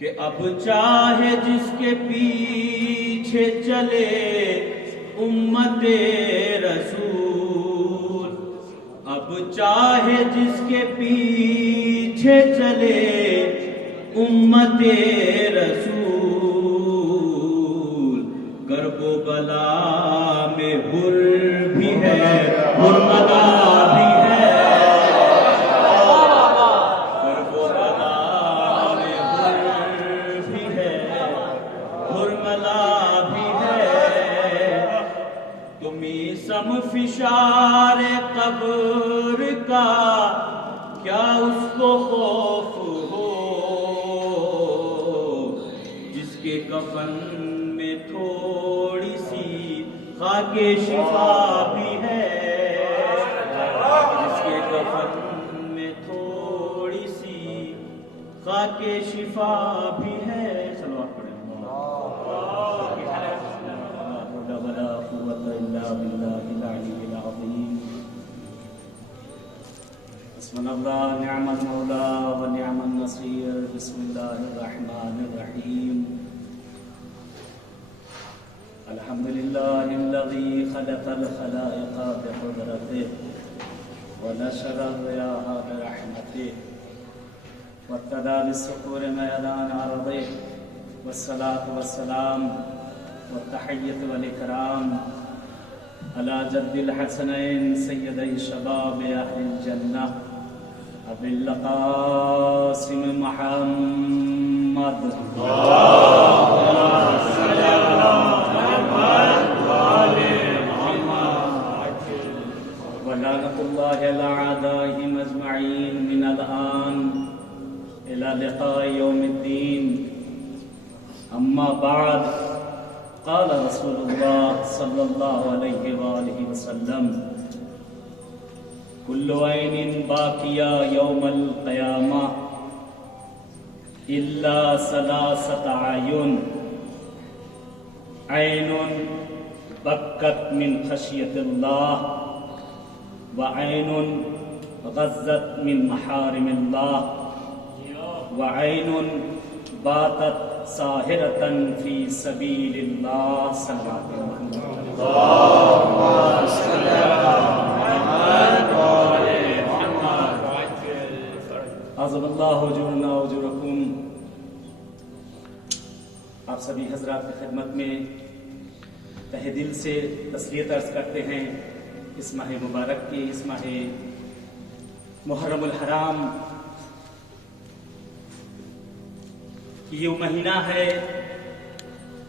کہ اب چاہے جس کے پیچھے چلے امت رسول، اب چاہے جس کے پیچھے چلے امت رسول، کرب و بلا میں بر بھی ہے برملا بھی ہے، فشار قبر کا کیا اس کو خوف ہو، جس کے کفن میں تھوڑی سی خاک شفا بھی ہے، جس کے کفن میں تھوڑی سی خاک شفا بھی ہے۔ صلوات پڑھیں۔ بسم اللہ نعم المولا و نعم النصیر، بسم اللہ الرحمن الرحیم، الحمدللہ الذی خلق الخلائق بقدرته ونشر الرياح برحمته وابتدى بالسحور ميدان عرضه، والصلاة والسلام والتحیۃ والاکرام على جد الحسنین سیدی شباب اہل الجنہ ابی القاسم محمد ولعنۃ اللہ علی اعدائہم اجمعین من الآن الى لقاء یوم الدین، اما بعد، قال رسول اللہ صلی اللہ علیہ وآلہ وسلم کل عین باقیہ یوم القیامہ الا ثلاثۃ اعین، عین بکت من خشیۃ اللہ، وعین غزت من محارم اللہ، وعین باتت ساہرتاً فی سبیل اللہ، صلی اللہ علیہ وسلم۔ عظم اللہ اجورنا اجورکم۔ آپ سبھی حضرات کی خدمت میں تہ دل سے تسلیت عرض کرتے ہیں اس ماہ مبارک کی، اس ماہ محرم الحرام یہ مہینہ ہے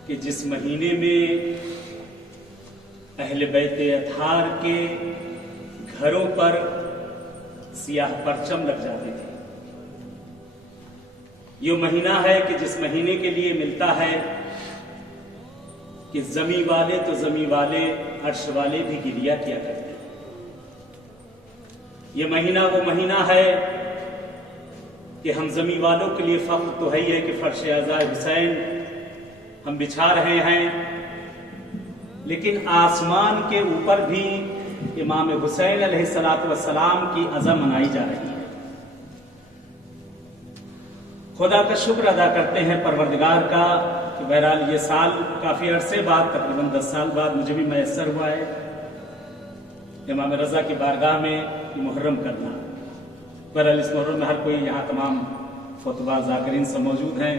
کہ جس مہینے میں اہل بیت اطہار کے گھروں پر سیاہ پرچم لگ جاتے تھے۔ یہ مہینہ ہے کہ جس مہینے کے لیے ملتا ہے کہ زمیں والے تو زمیں والے، عرش والے بھی گریہ کیا کرتے ہیں۔ یہ مہینہ وہ مہینہ ہے کہ ہم زمیں والوں کے لیے فخر تو ہے ہی ہے کہ فرش عزا حسین ہم بچھا رہے ہیں، لیکن آسمان کے اوپر بھی امام حسین علیہ السلام کی عزا منائی جا رہی ہے۔ خدا کا شکر ادا کرتے ہیں پروردگار کا کہ بہرحال یہ سال کافی عرصے بعد، تقریباً 10 سال بعد مجھے بھی میسر ہوا ہے امام رضا کی بارگاہ میں محرم کرنا۔ بہرحال اس محرم میں ہر کوئی، یہاں تمام خطبہ ذاکرین سب موجود ہیں،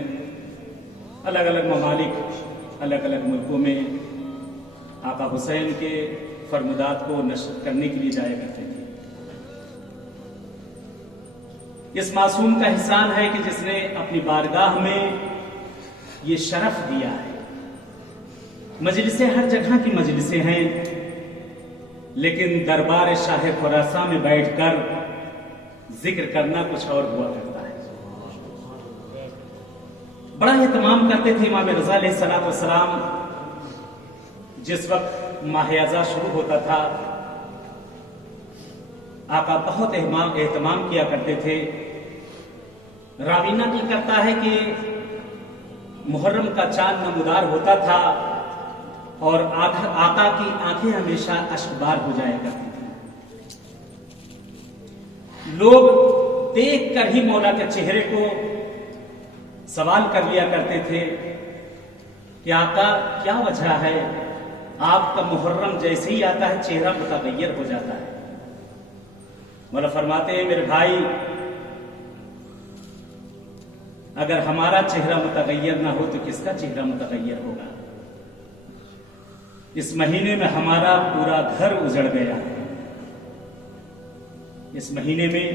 الگ الگ ممالک، الگ الگ ملکوں میں آقا حسین کے فرمودات کو نشر کرنے کے لیے جایا کرتے تھے۔ اس معصوم کا احسان ہے کہ جس نے اپنی بارگاہ میں یہ شرف دیا ہے۔ مجلسیں ہر جگہ کی مجلسیں ہیں، لیکن دربار شاہ خراساں میں بیٹھ کر ذکر کرنا کچھ اور ہوا کرتا ہے۔ بڑا اہتمام کرتے تھے امام رضا علیہ السلام۔ جس وقت ماہ اعزاز شروع ہوتا تھا آقا بہت اہتمام کیا کرتے تھے۔ راوی نقل کرتا ہے کہ محرم کا چاند نمودار ہوتا تھا اور آقا کی آنکھیں ہمیشہ اشکبار ہو جایا کرتی تھی۔ لوگ دیکھ کر ہی مولا کے چہرے کو سوال کر لیا کرتے تھے کہ آقا کیا وجہ ہے، آپ کا محرم جیسے ہی آتا ہے چہرہ متغیر ہو جاتا ہے۔ مولا فرماتے ہیں میرے بھائی، اگر ہمارا چہرہ متغیر نہ ہو تو کس کا چہرہ متغیر ہوگا؟ اس مہینے میں ہمارا پورا گھر اجڑ گیا، اس مہینے میں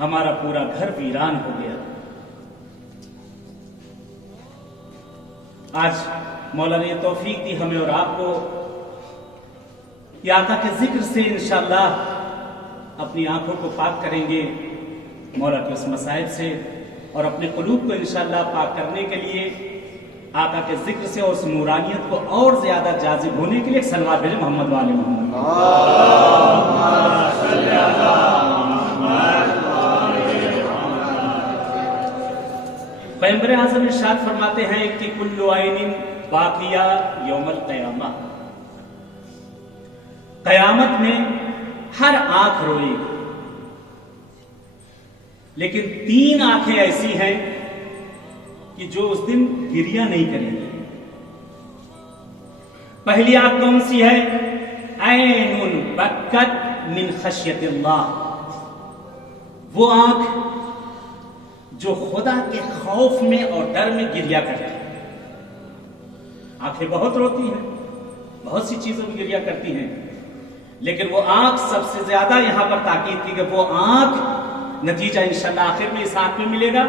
ہمارا پورا گھر ویران ہو گیا۔ آج مولا نے یہ توفیق دی ہمیں اور آپ کو کہ آقا کے ذکر سے انشاءاللہ اپنی آنکھوں کو پاک کریں گے مولا کے اس مصائب سے، اور اپنے قلوب کو انشاءاللہ پاک کرنے کے لیے آقا کے ذکر سے اور اس نورانیت کو اور زیادہ جاذب ہونے کے لیے ایک صلوات بھیجیں محمد وآل محمد۔ پیغمبر اعظم ارشاد فرماتے ہیں کہ کل عین باقیہ یوم القیامہ، قیامت میں ہر آنکھ روئے گی، لیکن 3 آنکھیں ایسی ہیں کہ جو اس دن گریہ نہیں کریں گی۔ پہلی آنکھ کون سی ہے؟ عین بکت من خشیت اللہ، وہ آنکھ جو خدا کے خوف میں اور ڈر میں گریہ کرتی ہے۔ آنکھیں بہت روتی ہیں، بہت سی چیزوں میں گریہ کرتی ہیں، لیکن وہ آنکھ سب سے زیادہ یہاں پر تاکید کی کہ وہ آنکھ، نتیجہ انشاءاللہ آخر میں اس آنکھ میں ملے گا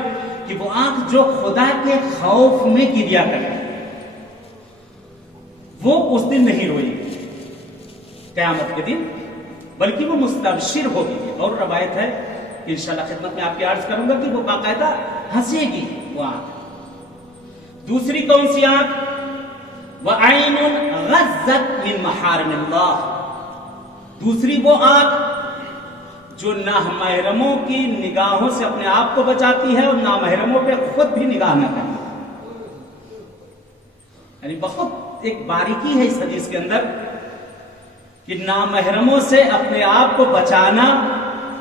کہ وہ آنکھ جو خدا کے خوف میں گریہ کرتی ہے وہ اس دن نہیں روئے گی قیامت کے دن، بلکہ وہ مستبشر ہوگی۔ اور روایت ہے کہ انشاءاللہ خدمت میں آپ کی عرض کروں گا کہ وہ باقاعدہ ہنسے گی وہ آنکھ۔ دوسری کون سی آنکھ؟ وَعَيْنٌ غَزَّتْ مِن مَحَارِمِ اللَّهِ، دوسری وہ آنکھ جو نامحرموں کی نگاہوں سے اپنے آپ کو بچاتی ہے اور نامحرموں پہ خود بھی نگاہ نہ کرتی۔ یعنی بہت ایک باریکی ہے اس حدیث کے اندر کہ نامحرموں سے اپنے آپ کو بچانا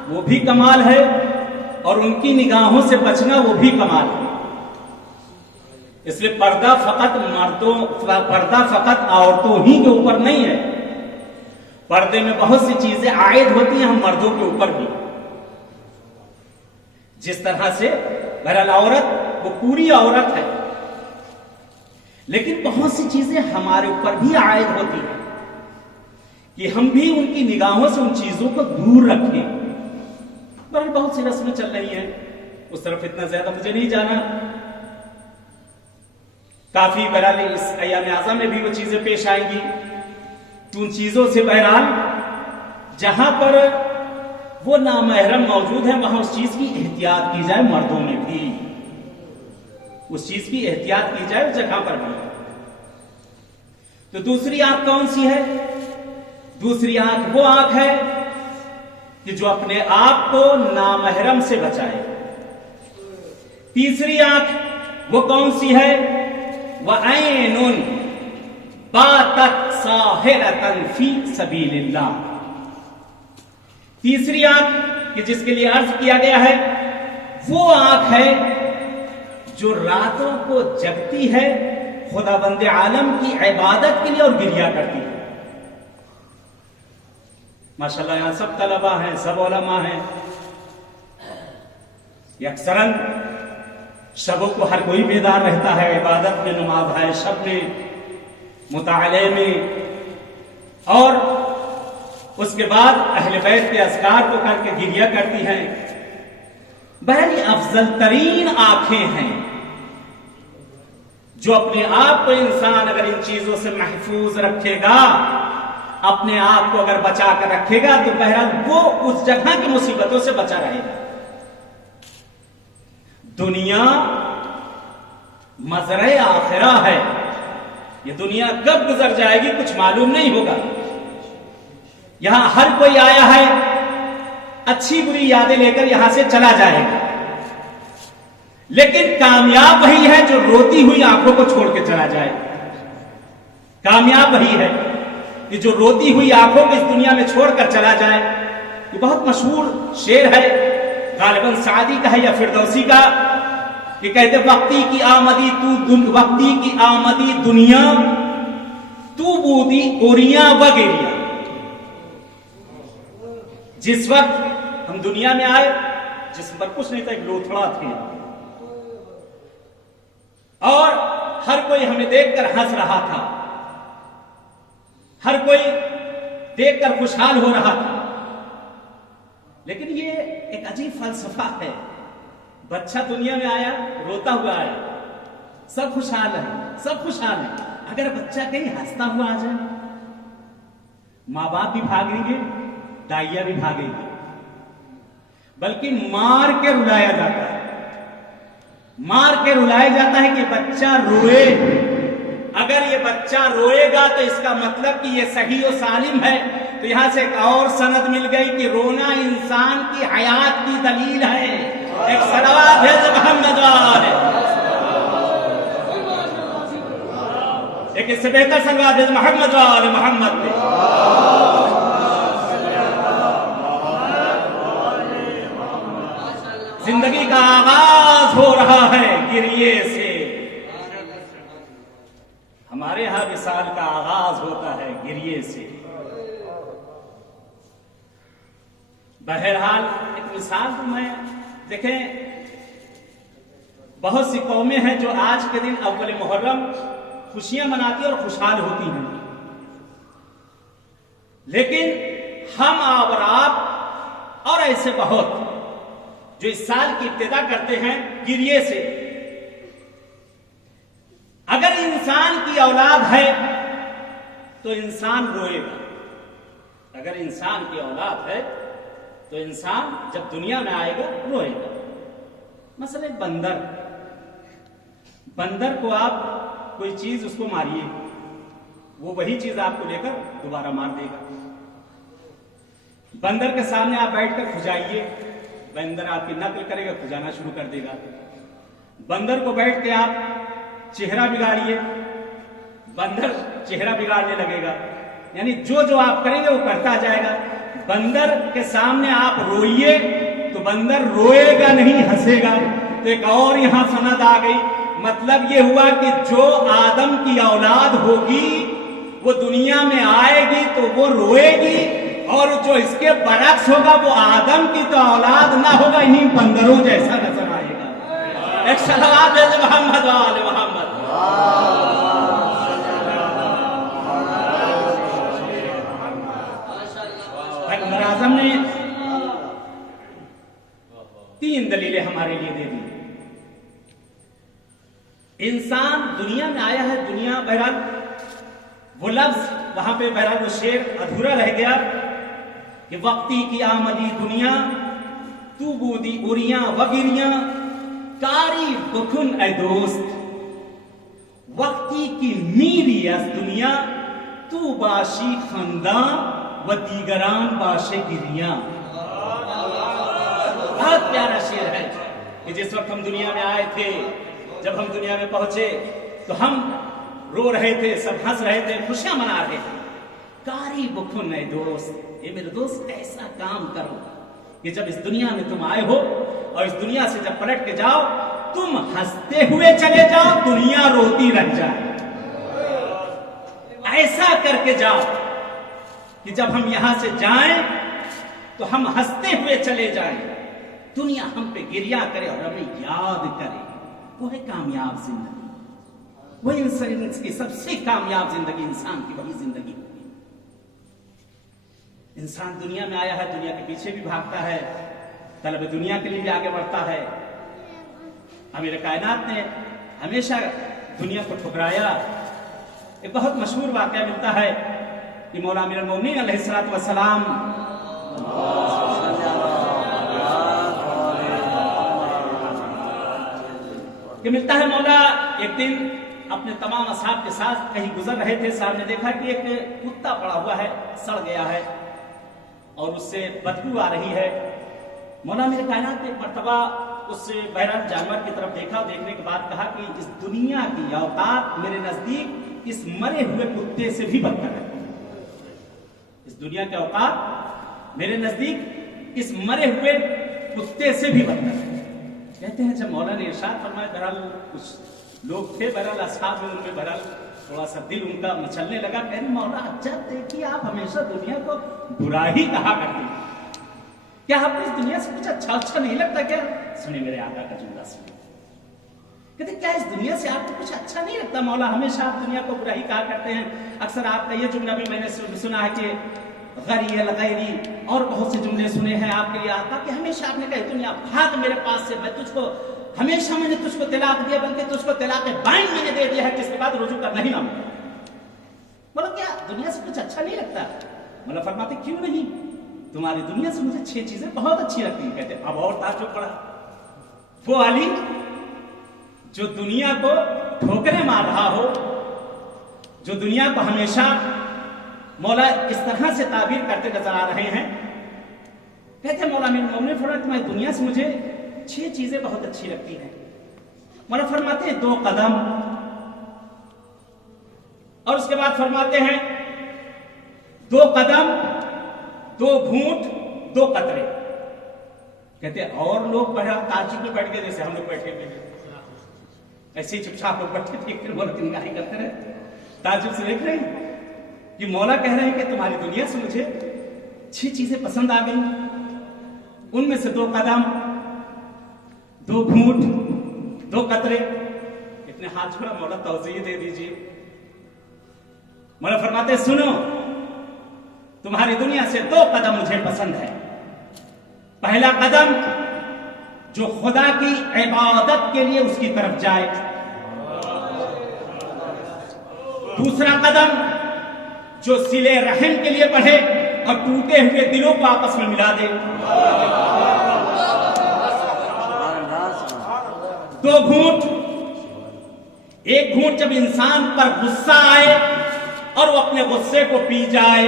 وہ بھی کمال ہے اور ان کی نگاہوں سے بچنا وہ بھی کمال ہے۔ اس لیے پردہ فقط عورتوں ہی کے اوپر نہیں ہے، پردے میں بہت سی چیزیں عائد ہوتی ہیں ہم مردوں کے اوپر بھی۔ جس طرح سے بہرحال عورت وہ پوری عورت ہے، لیکن بہت سی چیزیں ہمارے اوپر بھی عائد ہوتی ہیں کہ ہم بھی ان کی نگاہوں سے ان چیزوں کو دور رکھیں۔ بہرحال بہت سی رسمیں چل رہی ہیں، اس طرف اتنا زیادہ مجھے نہیں جانا۔ کافی بہرحال اس ایام اعظم میں بھی وہ چیزیں پیش آئیں گی، ان چیزوں سے بہرحال جہاں پر وہ نامحرم موجود ہیں وہاں اس چیز کی احتیاط کی جائے، مردوں میں بھی اس چیز کی احتیاط کی جائے، اس جگہ پر بھی۔ تو دوسری آنکھ کون سی ہے؟ دوسری آنکھ وہ آنکھ ہے کہ جو اپنے آپ کو نامحرم سے بچائے۔ تیسری آنکھ وہ کون سی ہے؟ وَعَيْنٌ بَاتَتْ سَاهِرَةً فِي سَبِيلِ اللَّهِ۔ تیسری آنکھ کہ جس کے لیے عرض کیا گیا ہے وہ آنکھ ہے جو راتوں کو جگتی ہے خداوند عالم کی عبادت کے لیے اور گریہ کرتی ہے۔ ماشاءاللہ یہاں سب طلباء ہیں، سب علماء ہیں، یہ اکثراً شبوں کو ہر کوئی بیدار رہتا ہے، عبادت میں، نماز ہے شب میں، مطالعے میں، اور اس کے بعد اہل بیت کے اذکار کو کر کے گریہ کرتی ہیں۔ بہرحال یہ افضل ترین آنکھیں ہیں جو اپنے آپ کو انسان اگر ان چیزوں سے محفوظ رکھے گا، اپنے آپ کو اگر بچا کر رکھے گا تو بہرحال وہ اس جگہ کی مصیبتوں سے بچا رہے گا۔ دنیا مزرعہ آخرہ ہے، یہ دنیا کب گزر جائے گی کچھ معلوم نہیں ہوگا۔ یہاں ہر کوئی آیا ہے اچھی بری یادیں لے کر یہاں سے چلا جائے گا، لیکن کامیاب وہی ہے جو روتی ہوئی آنکھوں کو چھوڑ کے چلا جائے۔ کامیاب وہی ہے کہ جو روتی ہوئی آنکھوں کو اس دنیا میں چھوڑ کر چلا جائے۔ یہ بہت مشہور شعر ہے، غالباً سعدی کا ہے یا فردوسی کا، کہ کہتے وقتی کی آمدی دنیا تو بودی اوریاں وگیریا۔ جس وقت ہم دنیا میں آئے جسم پر کچھ نہیں تھا، ایک لوتھڑا تھے، اور ہر کوئی ہمیں دیکھ کر ہنس رہا تھا، ہر کوئی دیکھ کر خوشحال ہو رہا تھا۔ لیکن یہ ایک عجیب فلسفہ ہے، بچہ دنیا میں آیا روتا ہوا آیا، سب خوشحال ہیں، سب خوشحال ہیں، اگر بچہ کہیں ہنستا ہوا آ جائے ماں باپ بھی بھاگیں گے، دائیاں بھی بھاگیں گے، بلکہ مار کے رلایا جاتا ہے، مار کے رلایا جاتا ہے کہ بچہ روئے۔ اگر یہ بچہ روئے گا تو اس کا مطلب کہ یہ صحیح و سالم ہے۔ تو یہاں سے ایک اور سند مل گئی کہ رونا انسان کی حیات کی دلیل ہے۔ ایک صلوات ہے محمد والے، ایک اس سے بہتر صلوات ہے محمد والے محمد پہ۔ زندگی کا آغاز ہو رہا ہے گریے سے، ہمارے ہاں وصال کا آغاز ہوتا ہے گریے سے۔ بہرحال ایک مثال تو میں دیکھیں، بہت سی قومیں ہیں جو آج کے دن اول محرم خوشیاں مناتی اور خوشحال ہوتی ہیں، لیکن ہم اور آپ اور ایسے بہت جو اس سال کی ابتدا کرتے ہیں گریے سے۔ اگر انسان کی اولاد ہے تو انسان روئے گا، اگر انسان کی اولاد ہے تو انسان جب دنیا میں آئے گا روئے گا۔ مثلا بندر کو آپ کوئی چیز اس کو ماریے، وہ وہی چیز آپ کو لے کر دوبارہ مار دے گا۔ بندر کے سامنے آپ بیٹھ کر کھجائیے، بندر آپ کی نقل کرے گا، کھجانا شروع کر دے گا۔ بندر کو بیٹھ کے آپ چہرہ بگاڑیے، بندر چہرہ بگاڑنے لگے گا، یعنی جو آپ کریں گے وہ کرتا جائے گا۔ بندر کے سامنے آپ روئیے تو بندر روئے گا نہیں، ہنسے گا۔ تو ایک اور یہاں سند آ گئی، مطلب یہ ہوا کہ جو آدم کی اولاد ہوگی وہ دنیا میں آئے گی تو وہ روئے گی، اور جو اس کے برعکس ہوگا وہ آدم کی تو اولاد نہ ہوگا، انہیں بندروں جیسا نظر آئے گا۔ ایک صلوات ہے محمد وآل محمد۔ پیغمبر اعظم نے 3 دلیلیں ہمارے لیے دے دی۔ انسان دنیا میں آیا ہے، دنیا بہرحال وہ لفظ وہاں پہ بہرحال وہ شعر ادھورا رہ گیا کہ وقتی کی آمدی دنیا تو بودی اریاں وگریاں کاری بکن اے دوست، وقتی کی میری از دنیا تو باشی خنداں و دیگران باشے گریاں۔ بہت پیارا شعر ہے کہ جس وقت ہم دنیا میں آئے تھے، جب ہم دنیا میں پہنچے تو ہم رو رہے تھے، سب ہنس رہے تھے، خوشیاں منا رہے تھے۔ کاری بکن اے دوست، اے میرے دوست ایسا کام کرو کہ جب اس دنیا میں تم آئے ہو اور اس دنیا سے جب پلٹ کے جاؤ تم ہنستے ہوئے چلے جاؤ، دنیا روتی رہ جائے۔ ایسا کر کے جاؤ کہ جب ہم یہاں سے جائیں تو ہم ہنستے ہوئے چلے جائیں، دنیا ہم پہ گریا کرے اور ہمیں یاد کرے۔ وہ ہے کامیاب زندگی، وہ انسان کی سب سے کامیاب زندگی انسان کی وہی زندگی ہوگی۔ انسان دنیا میں آیا ہے، دنیا کے پیچھے بھی بھاگتا ہے، طلب دنیا کے لیے بھی آگے بڑھتا ہے۔ امیر کائنات نے ہمیشہ دنیا کو ٹھکرایا۔ ایک بہت مشہور واقعہ ملتا ہے کہ مولا امیر المومنین علیہ الصلوۃ والسلام کہ ملتا ہے مولا ایک دن اپنے تمام اصحاب کے ساتھ کہیں گزر رہے تھے، صاحب نے دیکھا کہ ایک کتا پڑا ہوا ہے، سڑ گیا ہے اور اس سے بدبو آ رہی ہے۔ مولا امیر کائنات نے ایک مرتبہ اس بہرحال جانور کی طرف دیکھا، دیکھنے کے بعد کہا کہ اس دنیا کی اوقات میرے نزدیک اس مرے ہوئے کتے سے بھی بدتر ہے۔ اس دنیا کے اوقات میرے نزدیک اس مرے ہوئے کتے سے بھی بدتر ہے۔ کہتے ہیں جب مولا نے ارشاد فرمایا، بہرحال کچھ لوگ تھے بہرحال اصحاب میں، ان میں بہرحال تھوڑا سا دل ان کا مچلنے لگا، کہنے مولا جب دیکھیے آپ ہمیشہ دنیا کو برا ہی کہا کرتے ہیں، کیا آپ کو اس دنیا سے کچھ اچھا نہیں لگتا کیا؟ سنیں میرے آقا کا جملہ سنیں، کہتے کیا اس دنیا سے آپ کو کچھ اچھا نہیں لگتا مولا؟ ہمیشہ آپ دنیا کو برا ہی کہا کرتے ہیں۔ اکثر آپ کا یہ جملہ بھی میں نے سنا ہے کہ غری الغیری، اور بہت سے جملے سنے ہیں آپ کے لیے آقا کہ ہمیشہ آپ نے کہا دنیا بھاگ میرے پاس سے، میں تجھ کو ہمیشہ میں نے تجھ کو طلاق دیا، بلکہ تجھ کو طلاق بائن میں نے دے دیا ہے، جس کے بعد رجوع کرنا ہی نہ ملے۔ بولو کیا دنیا سے کچھ اچھا نہیں لگتا؟ مولا فرماتے کیوں نہیں، تمہاری دنیا سے مجھے 6 چیزیں بہت اچھی لگتی ہیں۔ کہتے اب اور تعجب پڑا، وہ علی جو دنیا کو ٹھوکریں مار رہا ہو، جو دنیا کو ہمیشہ مولا اس طرح سے تعبیر کرتے نظر آ رہے ہیں، کہتے ہیں مولا امیر المومنین فرماتے ہیں دنیا سے مجھے 6 چیزیں بہت اچھی لگتی ہیں۔ مولا فرماتے ہیں 2 قدم، اور اس کے بعد فرماتے ہیں 2 قدم 2 گھونٹ 2 قطرے۔ کہتے ہیں اور لوگ بڑا تعجب میں بیٹھ گئے، جیسے ہم لوگ بیٹھے ہوئے ہیں، ایسے ہی چپ چاپ لوگ بیٹھے دیکھتے ہیں، مولا کی نگاہیں کرتے رہے، تعجب سے دیکھ رہے ہیں کہ مولا کہہ رہے ہیں کہ تمہاری دنیا سے مجھے 6 چیزیں پسند آ گئی، ان میں سے 2 قدم 2 گھونٹ 2 قطرے۔ اتنے ہاتھ چھوڑا، مولا توضیح دے دیجیے۔ مولا فرماتے سنو، تمہاری دنیا سے 2 قدم مجھے پسند ہے۔ پہلا قدم جو خدا کی عبادت کے لیے اس کی طرف جائے، دوسرا قدم جو صلے رحم کے لیے بڑھے اور ٹوٹے ہوئے دلوں کو آپس میں ملا دے، 2 گھونٹ، ایک گھونٹ جب انسان پر غصہ آئے اور وہ اپنے غصے کو پی جائے،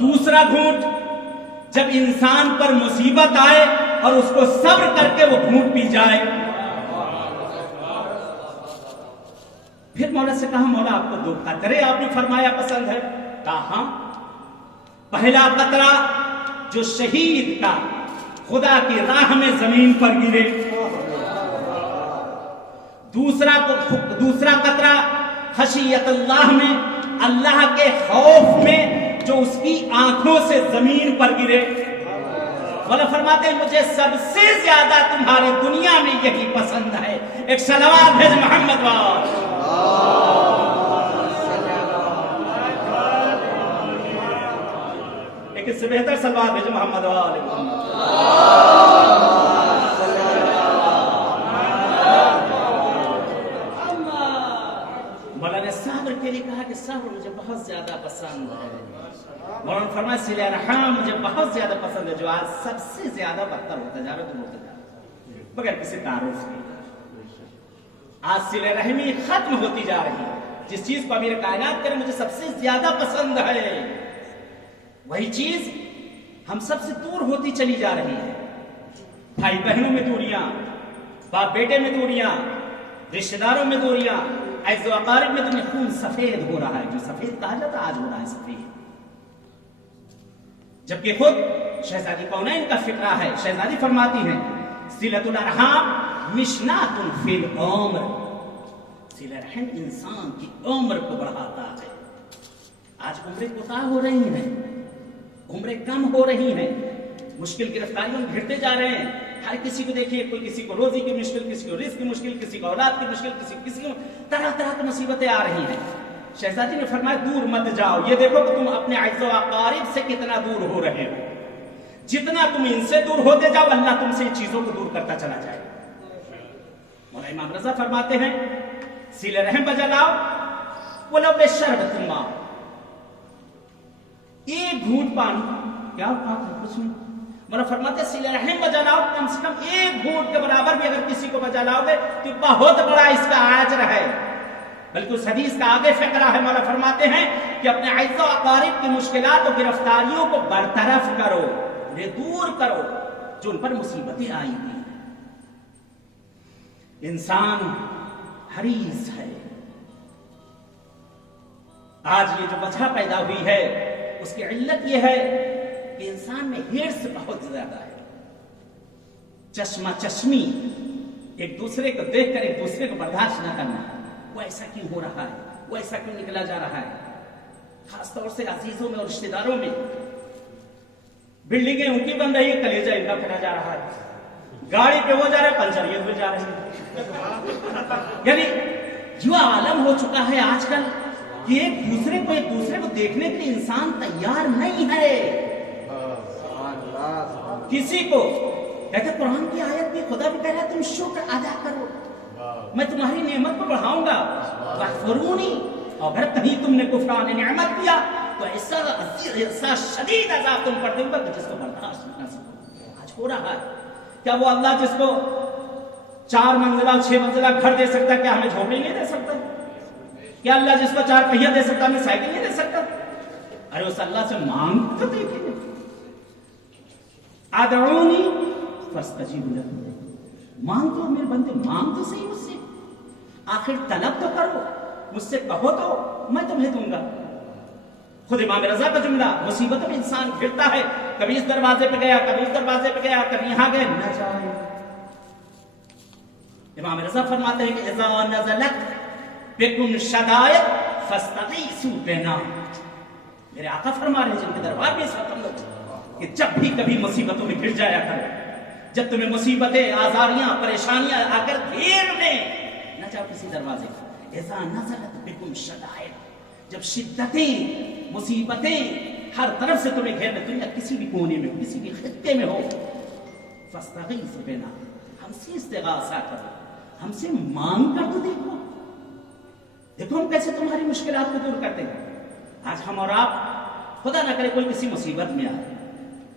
دوسرا گھونٹ جب انسان پر مصیبت آئے اور اس کو صبر کر کے وہ گھونٹ پی جائے۔ پھر مولا سے کہا مولا آپ کو 2 قطرے آپ نے فرمایا پسند ہے؟ کہا ہاں، پہلا قطرہ جو شہید کا خدا کی راہ میں زمین پر گرے، دوسرا قطرہ خشیت اللہ میں، اللہ کے خوف میں جو اس کی آنکھوں سے زمین پر گرے. مولا فرماتے ہیں مجھے سب سے زیادہ تمہاری دنیا میں یہی پسند ہے. ایک صلوات بھیج محمد وال. ایک اس سے بہتر صلوات بھیج محمد وال. مولا نے صبر کے لیے کہا کہ صبر مجھے بہت زیادہ پسند ہے. مولانا نے فرمایا صلہ رحم مجھے بہت زیادہ پسند ہے جو آج سب سے زیادہ بدتر ہوتا جا رہا ہے. تو ہوتا جا رہا ہے بغیر کسی تعارف کے. آج صلہ رحمی ختم ہوتی جا رہی ہے. جس چیز کو امیر کائنات کرے مجھے سب سے زیادہ پسند ہے وہی چیز ہم سب سے دور ہوتی چلی جا رہی ہے. بھائی بہنوں میں دوریاں, باپ بیٹے میں دوریاں, رشتہ داروں میں دوریاں, عز و اقارب میں تمہیں خون سفید ہو رہا ہے. جو سفید کہا جاتا آج ہو رہا ہے سفید. جبکہ خود شہزادی کونین کا فقرہ ہے. شہزادی فرماتی ہیں صلۃ الارحام مشنات فی العمر. صلہ رحم انسان کی عمر کو بڑھاتا ہے. آج عمریں کوتاہ ہو رہی ہیں, عمریں کم ہو رہی ہیں, مشکل گرفتاریوں میں گھرتے جا رہے ہیں. ہر کسی کو دیکھیے, کوئی کسی کو روزی کی مشکل, کسی کو رزق کی مشکل, کسی کو اولاد کی مشکل, کسی کو طرح طرح کی مصیبتیں آ رہی ہیں. شہزادی نے فرمایا دور مت جاؤ, یہ دیکھو کہ تم اپنے اعز و اقارب سے کتنا دور ہو رہے ہو. جتنا تم ان سے دور ہوتے جاؤ اللہ تم سے ان چیزوں کو دور کرتا چلا جائے. مولانا امام رضا فرماتے ہیں صلہ رحم بجا لاؤ ولو بشربۃ ماء. ایک گھونٹ پانی, کیا بات ہے, کچھ نہیں. مولانا فرماتے ہیں صلہ رحم بجا لاؤ, کم سے کم ایک گھونٹ کے برابر بھی اگر کسی کو بجا لاؤ گے تو بہت بڑا اس کا اجر ہے. بلکہ اس حدیث کا آگے فقرہ ہے. مولا فرماتے ہیں کہ اپنے اعز و اقارب کی مشکلات اور گرفتاریوں کو برطرف کرو, انہیں دور کرو جو ان پر مصیبتیں آئی ہیں. انسان حریص ہے. آج یہ جو وجہ پیدا ہوئی ہے اس کی علت یہ ہے کہ انسان میں ہرس بہت زیادہ ہے. چشمہ چشمی, ایک دوسرے کو دیکھ کر ایک دوسرے کو برداشت نہ کرنا. وہ ایسا کیوں ہو رہا ہے, وہ ایسا کیوں نکلا جا رہا ہے. خاص طور سے عزیزوں میں اور رشتہ داروں میں بلڈنگیں ان کی بن رہی ہے, کلیجہ ان کا پھیلا جا رہا ہے. گاڑی پہ وہ جا رہے, پنچر یہ ہوئے جا رہے ہیں. یعنی جو عالم ہو چکا ہے آج کل کہ ایک دوسرے کو دیکھنے کے لیے انسان تیار نہیں ہے. کسی کو کہتے قرآن کی آیت بھی خدا بھی کہہ رہا ہے تم شکر ادا کرو, میں تمہاری نعمت کو بڑھاؤں گا. وَاحْفَرُونِي, اگر کہیں تم نے کفران نعمت کیا تو ایسا شدید عذاب تم پر دوں گا کہ جس کو برداشت نہ کر سکو. آج ہو رہا ہے. کیا وہ اللہ جس کو 4 منزلہ 6 منزلہ گھر دے سکتا ہے, کیا ہمیں جھوپڑی نہیں دے سکتا؟ کیا اللہ جس کو 4 پہیہ دے سکتا ہمیں سائیکل نہیں دے سکتا؟ ارے اس اللہ سے مانگ تو دیکھیں. ادعونی فاستجیب لکم, مانگ تو میرے بندے, مانگ تو صحیح مجھ سے, آخر طلب تو کرو, مجھ سے کہو تو میں تمہیں دوں گا. خود امام رضا کا جملہ, مصیبتوں میں انسان گھرتا ہے, کبھی اس دروازے پہ گیا, کبھی اس دروازے پہ گیا, کبھی یہاں گئے, نہ جائے. امام رضا فرماتے ہیں کہ اذا نزلت بکم شدائد فاستغیثوا بنا. میرے آقا فرما رہے ہیں جن کے دربار میں اس وقت ہم لوگ کہ جب بھی کبھی مصیبتوں میں گر جایا کرو, جب تمہیں مصیبتیں, آزاریاں, پریشانیاں آ کر گھیر لیں, نہ جاؤ کسی دروازے پر. اذا نزلت بکم شدائد, جب شدتیں, مصیبتیں ہر طرف سے تمہیں گھیر لیں, دنیا کسی بھی کونے میں, کسی بھی خطے میں ہو, فاستغیثوا بنا, ہم سے استغاثہ کرو, ہم سے مانگ کر تو دیکھو. دیکھو ہم کیسے تمہاری مشکلات کو دور کرتے ہیں. آج ہم اور آپ خدا نہ کرے کوئی کسی مصیبت میں آئے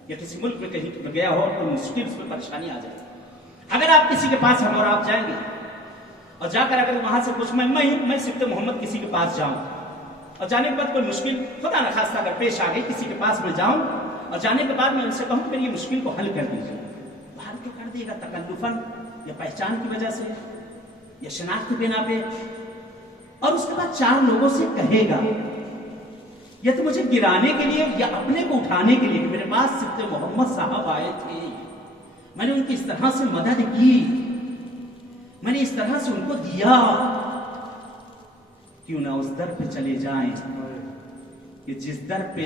یا کسی ملک میں کہیں گیا ہو, کوئی مشکل اس میں پریشانی آ جائے, اگر آپ کسی کے پاس ہم اور آپ جائیں گے اور جا کر اگر وہاں سے کچھ میں صفت محمد کسی کے پاس جاؤں اور جانے کے بعد کوئی مشکل خدا نہ خواستہ اگر پیش آ گئی کسی کے پاس میں جاؤں اور جانے کے بعد میں ان سے کہوں کہ میری یہ مشکل کو حل کر دیجیے, حل تو کر دے گا تکلفاً یا پہچان کی وجہ سے یا شناخت کی بنا پہ, اور اس کے بعد 4 لوگوں سے کہے گا یا تو مجھے گرانے کے لیے یا اپنے کو اٹھانے کے لیے کہ میرے پاس صفت محمد صاحب آئے تھے, میں نے ان کی اس طرح سے مدد کی, میں نے اس طرح سے ان کو دیا, کیوں نہ اس در پہ چلے جائیں کہ جس در پہ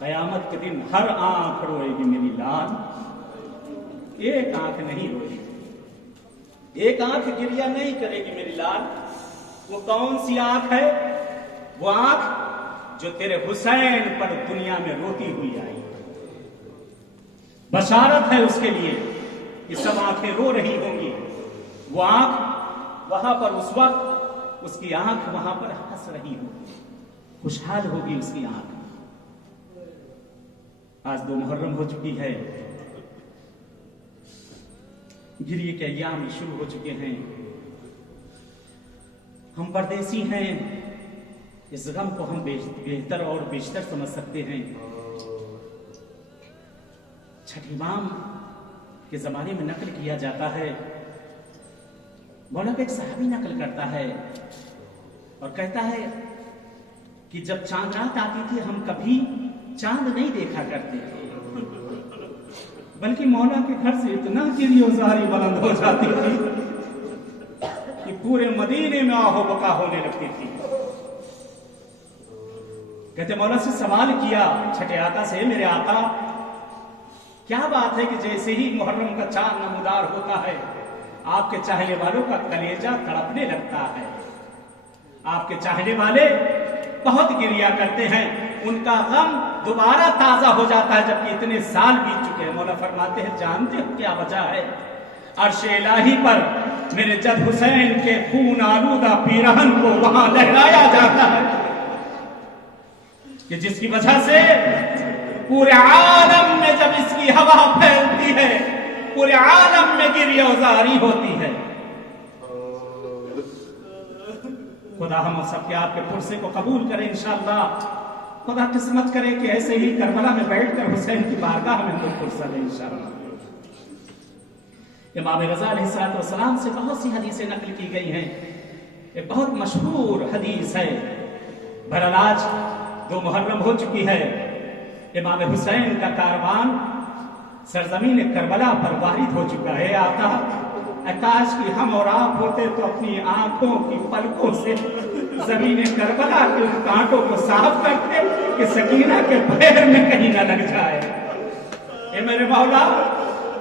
قیامت کے دن ہر آنکھ روئے گی میری لال، ایک آنکھ نہیں روئے گی، ایک آنکھ گریہ نہیں کرے گی میری لال۔ وہ کون سی آنکھ ہے؟ وہ آنکھ جو تیرے حسین پر دنیا میں روتی ہوئی آئی۔ بشارت ہے اس کے لیے کہ سب آنکھیں رو رہی ہوں گی۔ وہ آنکھ وہاں پر اس وقت، اس کی آنکھ وہاں پر ہنس رہی ہوگی، خوشحال ہوگی اس کی آنکھ۔ آج 2 محرم ہو چکی ہے، گریے کے ایام شروع ہو چکے ہیں۔ ہم پردیسی ہیں، اس غم کو ہم بہتر اور بیشتر سمجھ سکتے ہیں۔ چھٹھ امام کے زمانے میں نقل کیا جاتا ہے، مولا کا ایک صحابی نقل کرتا ہے اور کہتا ہے کہ جب چاند رات آتی تھی ہم کبھی چاند نہیں دیکھا کرتے تھے، بلکہ مولا کے گھر سے اتنا گریہ و زاری بلند ہو جاتی تھی کہ پورے مدینے میں آہو بکا ہونے لگتی تھی۔ کہتے مولا سے سوال کیا چھٹے آقا سے، میرے آقا کیا بات ہے کہ جیسے ہی محرم کا چاند نمودار ہوتا ہے آپ کے چاہنے والوں کا کلیجہ تڑپنے لگتا ہے، آپ کے چاہنے والے بہت گریہ کرتے ہیں، ان کا غم دوبارہ تازہ ہو جاتا ہے جبکہ اتنے سال بیت چکے ہیں۔ مولا فرماتے ہیں جانتے ہو کیا وجہ ہے؟ عرش الہی پر میرے جد حسین کے خون آلودہ پیرہن کو وہاں لہرایا جاتا ہے کہ جس کی وجہ سے پورے عالم میں جب اس کی ہوا پھیلتی ہے پورے عالم میں گریہ و زاری ہوتی ہے۔ خدا ہم سب کے آپ کے پرسے کو قبول کرے انشاءاللہ۔ خدا قسمت کرے کہ ایسے ہی کربلا میں بیٹھ کر حسین کی بارگاہ میں ہم پرسہ لیں انشاءاللہ۔ امام رضا علیہ السلام سے بہت سی حدیثیں نقل کی گئی ہیں، ایک بہت مشہور حدیث ہے۔ بہرحال آج 2 محرم ہو چکی ہے، امام حسین کا کاروان سرزمین کربلا پر وارد ہو چکا ہے۔ آقا کاش کہ ہم اور آپ ہوتے تو اپنی آنکھوں کی پلکوں سے زمین کربلا کے ان کانٹوں کو صاف کرتے کہ سکینہ کے پیر میں کہیں نہ لگ جائے۔ اے میرے مولا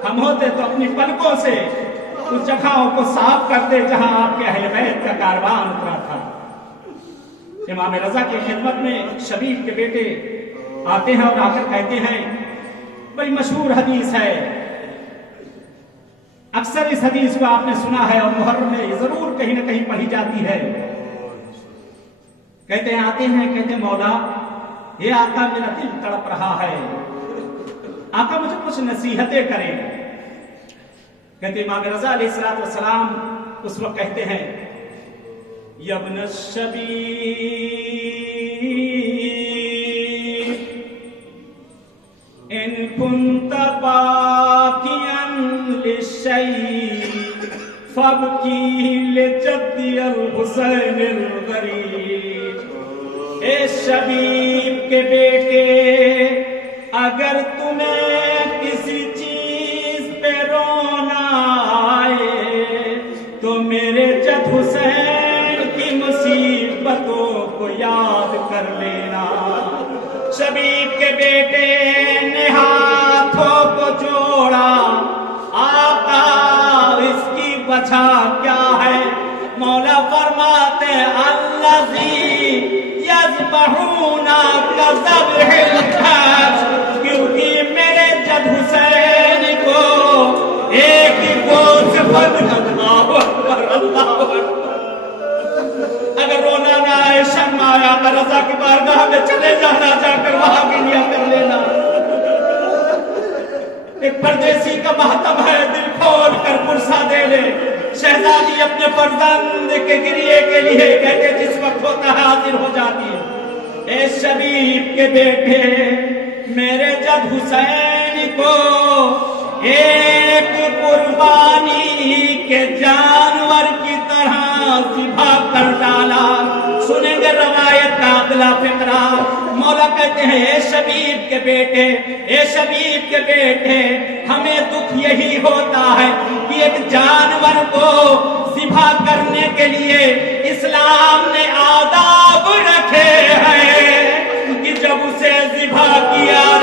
ہم ہوتے تو اپنی پلکوں سے اس جگہوں کو صاف کرتے جہاں آپ کے اہل بیت کا کاروان اترا تھا۔ امام رضا کی خدمت میں شبیب کے بیٹے آتے ہیں اور آ کر کہتے ہیں، بڑی مشہور حدیث ہے، اکثر اس حدیث کو آپ نے سنا ہے اور محرم میں ضرور کہیں نہ کہیں پڑھی جاتی ہے۔ کہتے ہیں آتے ہیں، کہتے ہیں مولا یہ آقا میرا دل تڑپ رہا ہے، آقا مجھے کچھ نصیحتیں کریں۔ کہتے امام رضا علیہ السلام اس وقت کہتے ہیں، یا ابن الشبیب ان كنت باكيا للشيء فابكي لجدي الحسين الغريب۔ اے شبیب کے بیٹے اگر تمہیں کسی چیز پہ رونا آئے تو میرے جد حسین کی مصیبتوں کو یاد کر لینا۔ شبیب کے بیٹے نے ہاتھوں کو جوڑا، آقا اس کی وجہ کیا ہے؟ مولا فرماتے الذی یذبحون کذبح الکبش، کیونکہ میرے جد حسین کو ایک ہی گوشت بند اللہ اکبر اللہ اکبر۔ اگر رونا نہ آئے شرم آیا تو رضا کی بارگاہ میں چلے جانا، جا کر وہاں گریہ کر لینا۔ ایک پردیسی کا ماتم ہے، دل کھول کر پرسہ دے لے۔ شہزادی اپنے فرزند کے گریے کے لیے کہتے جس وقت ہوتا ہے حاضر ہو جاتی ہے۔ اے شبیب کے بیٹے میرے جد حسین کو ایک قربانی کے جانور کی طرح ذبح کر ڈالا۔ سنیں گے روایت کا اگلا فقرہ۔ مولا کہتے ہیں اے شبیب کے بیٹے، اے شبیب کے بیٹے ہمیں دکھ یہی ہوتا ہے کہ ایک جانور کو ذبح کرنے کے لیے اسلام نے آداب رکھے ہیں کہ جب اسے ذبح کیا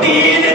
3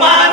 5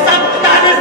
70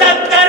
70